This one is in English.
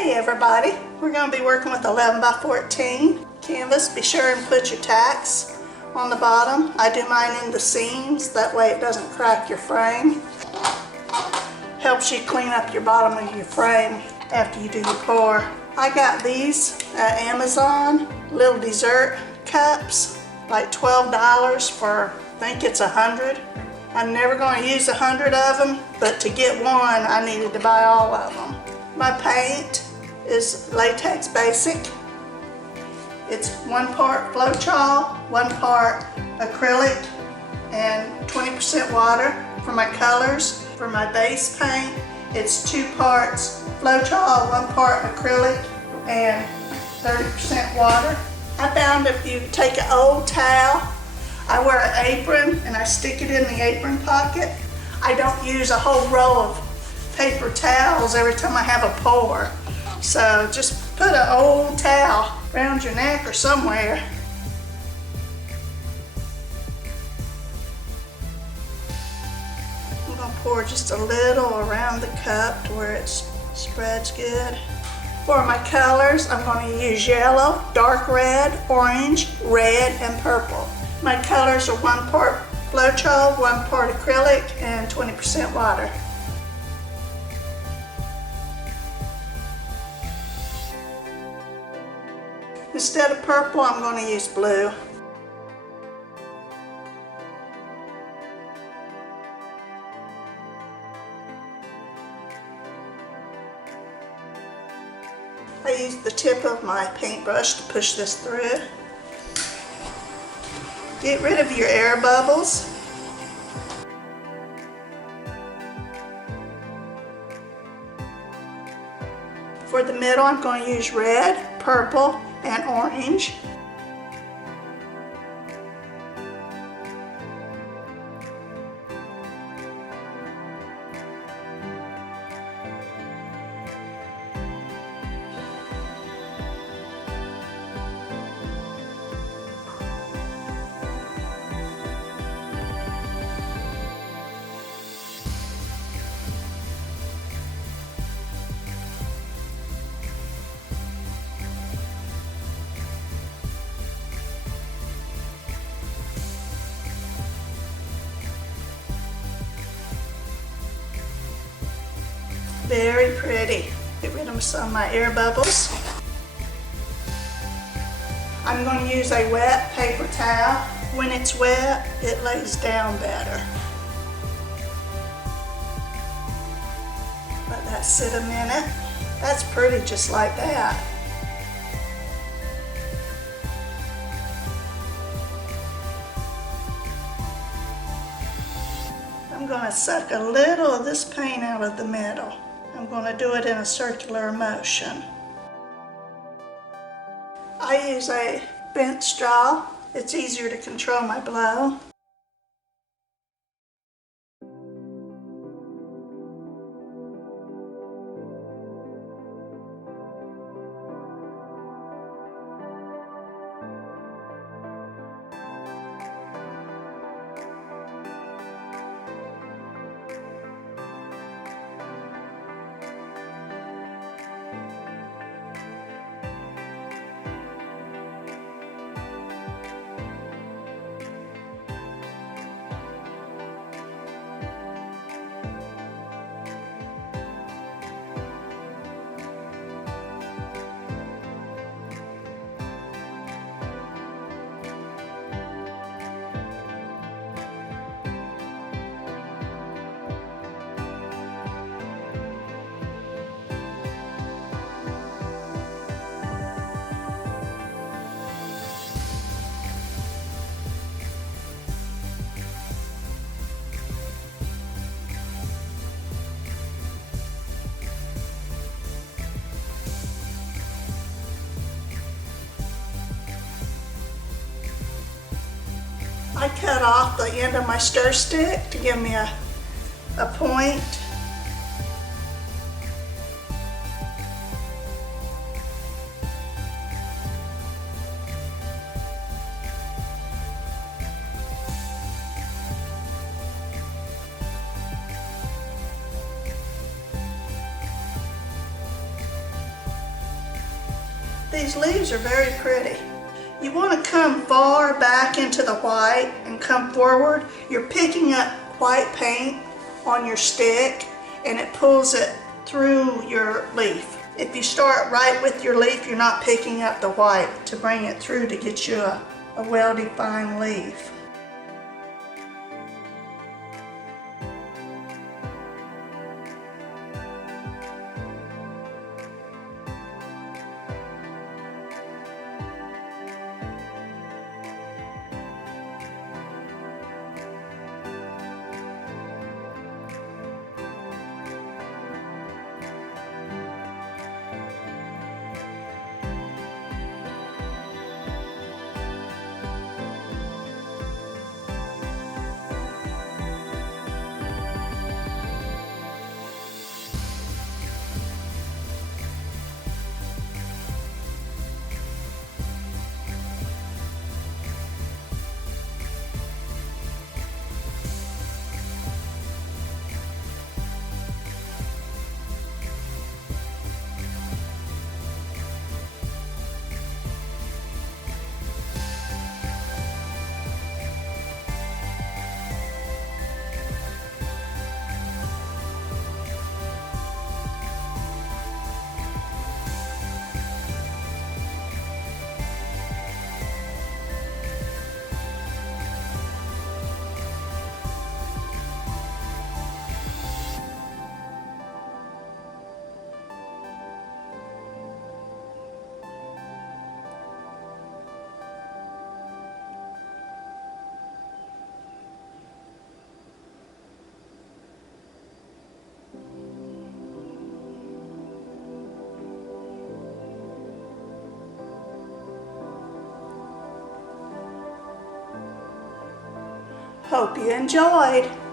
Hey everybody, we're going to be working with 11 by 14 canvas. Be sure and put your tacks on the bottom. I do mine in the seams, that way it doesn't crack your frame. Helps you clean up your bottom of your frame after you do your pour. I got these at Amazon, little dessert cups, like $12 for, I think it's 100. I'm never going to use 100 of them, but to get one I needed to buy all of them. My paint is latex basic. It's 1 part Floetrol, 1 part acrylic, and 20% water. For my colors, for my base paint, it's 2 parts Floetrol, 1 part acrylic, and 30% water. I found if you take an old towel, I wear an apron and I stick it in the apron pocket. I don't use a whole row of paper towels every time I have a pour. So just put an old towel around your neck or somewhere. I'm going to pour just a little around the cup to where it spreads good. For my colors, I'm going to use yellow, dark red, orange, red, and purple. My colors are 1 part Floetrol, 1 part acrylic, and 20% water. Instead of purple, I'm going to use blue. I use the tip of my paintbrush to push this through. Get rid of your air bubbles. For the middle, I'm going to use red, purple, and orange. Very pretty. Get rid of some of my air bubbles. I'm going to use a wet paper towel. When it's wet, it lays down better. Let that sit a minute. That's pretty just like that. I'm going to suck a little of this paint out of the middle. I'm going to do it in a circular motion. I use a bent straw. It's easier to control my blow. I cut off the end of my stir stick to give me a point. These leaves are very pretty. You want to come far back into the white and come forward. You're picking up white paint on your stick and it pulls it through your leaf. If you start right with your leaf, you're not picking up the white to bring it through to get you a well-defined leaf. Hope you enjoyed.